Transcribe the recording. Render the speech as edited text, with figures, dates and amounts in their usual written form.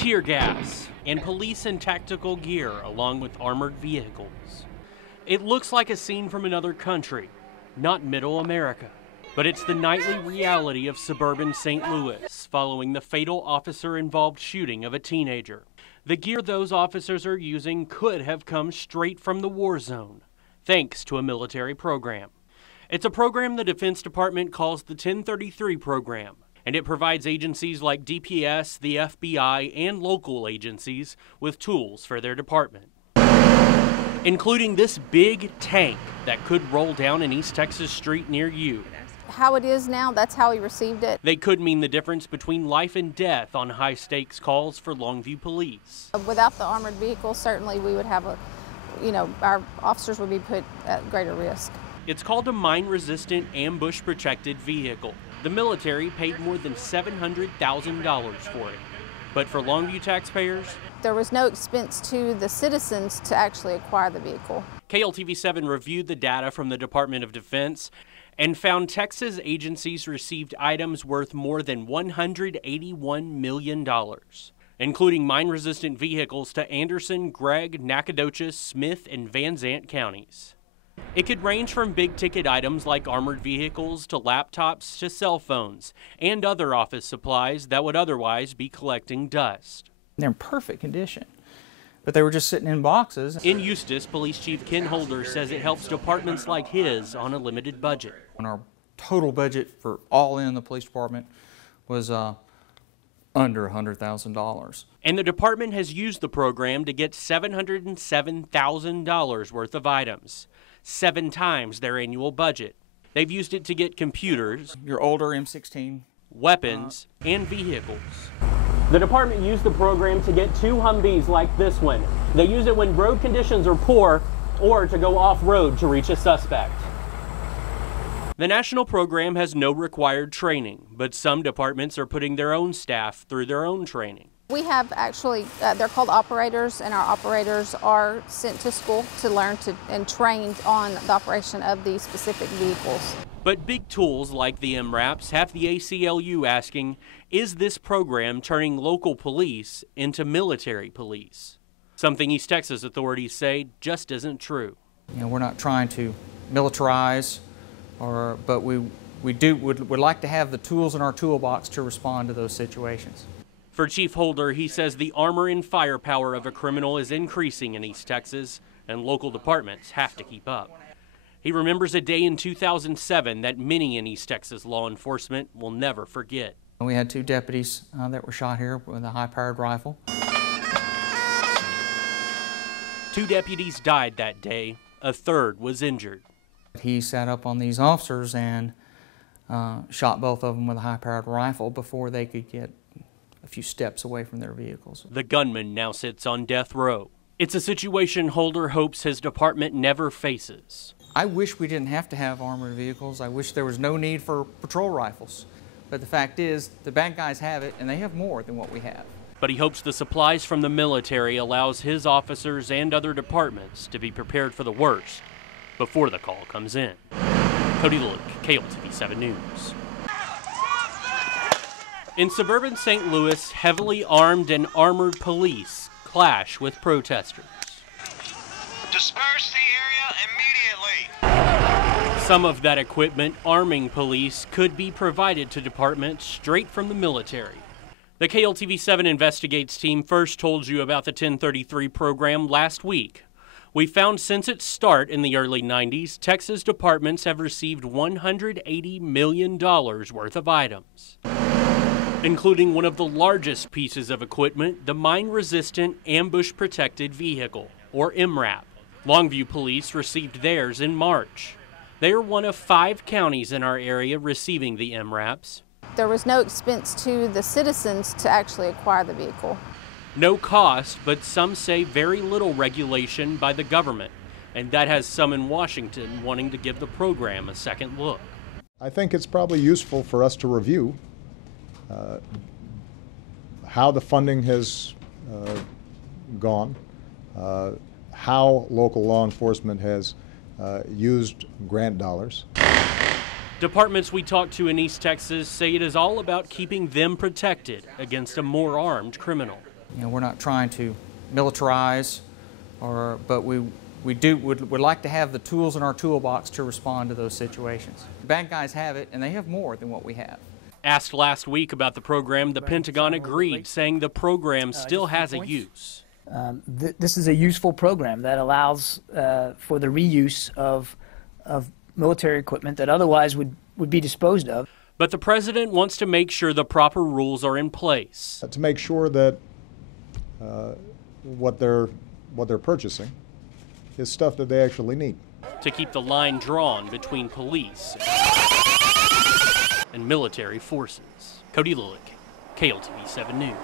tear gas, and police in tactical gear along with armored vehicles. It looks like a scene from another country, not Middle America. But it's the nightly reality of suburban St. Louis following the fatal officer-involved shooting of a teenager. The gear those officers are using could have come straight from the war zone, thanks to a military program. It's a program the Defense Department calls the 1033 program, and it provides agencies like DPS, the FBI, and local agencies with tools for their department, including this big tank that could roll down an East Texas street near you. How it is now, that's how he received it. They could mean the difference between life and death on high-stakes calls for Longview Police. Without the armored vehicle, certainly we would have our officers would be put at greater risk. It's called a mine-resistant, ambush-protected vehicle. The military paid more than $700,000 for it. But for Longview taxpayers, there was no expense to the citizens to actually acquire the vehicle. KLTV7 reviewed the data from the Department of Defense and found Texas agencies received items worth more than $181 million, including mine-resistant vehicles to Anderson, Gregg, Nacogdoches, Smith, and Van Zant counties. It could range from big-ticket items like armored vehicles to laptops to cell phones and other office supplies that would otherwise be collecting dust. They're in perfect condition, but they were just sitting in boxes. In Eustis, Police Chief Ken Holder says it helps departments like his on a limited budget. When our total budget for all in the police department was under $100,000. And the department has used the program to get $707,000 worth of items, 7 times their annual budget. They've used it to get computers, your older M16, weapons, and vehicles. The department used the program to get 2 Humvees like this one. They use it when road conditions are poor or to go off-road to reach a suspect. The national program has no required training, but some departments are putting their own staff through their own training. We have actually, they're called operators, and our operators are sent to school to learn and trained on the operation of these specific vehicles. But big tools like the MRAPs have the ACLU asking, is this program turning local police into military police? Something East Texas authorities say just isn't true. You know, we're not trying to militarize, but we would like to have the tools in our toolbox to respond to those situations. For Chief Holder, he says the armor and firepower of a criminal is increasing in East Texas, and local departments have to keep up. He remembers a day in 2007 that many in East Texas law enforcement will never forget. We had 2 deputies that were shot here with a high-powered rifle. 2 deputies died that day. A 3rd was injured. He sat up on these officers and shot both of them with a high-powered rifle before they could get a few steps away from their vehicles. The gunman now sits on death row. It's a situation Holder hopes his department never faces. I wish we didn't have to have armored vehicles. I wish there was no need for patrol rifles. But the fact is, the bad guys have it, and they have more than what we have. But he hopes the supplies from the military allows his officers and other departments to be prepared for the worst before the call comes in. Cody Lillick, KLTV7 News. In suburban St. Louis, heavily armed and armored police clash with protesters. Disperse the area immediately. Some of that equipment arming police could be provided to departments straight from the military. The KLTV7 Investigates team first told you about the 1033 program last week. We found since its start in the early 90s, Texas departments have received $180 million worth of items, including one of the largest pieces of equipment, the Mine-Resistant Ambush-Protected Vehicle, or MRAP. Longview Police received theirs in March. They are one of 5 counties in our area receiving the MRAPs. There was no expense to the citizens to actually acquire the vehicle. No cost, but some say very little regulation by the government, and that has some in Washington wanting to give the program a second look. I think it's probably useful for us to review how the funding has gone, how local law enforcement has used grant dollars. Departments we talked to in East Texas say it is all about keeping them protected against a more armed criminal. You know, we're not trying to militarize, but we would like to have the tools in our toolbox to respond to those situations. Bad guys have it, and they have more than what we have. Asked last week about the program, the Pentagon agreed, saying the program still has a use. This is a useful program that allows for the reuse of military equipment that otherwise would be disposed of. But the president wants to make sure the proper rules are in place. To make sure that what they're purchasing is stuff that they actually need. To keep the line drawn between police and military forces. Cody Lillick, KLTV 7 News.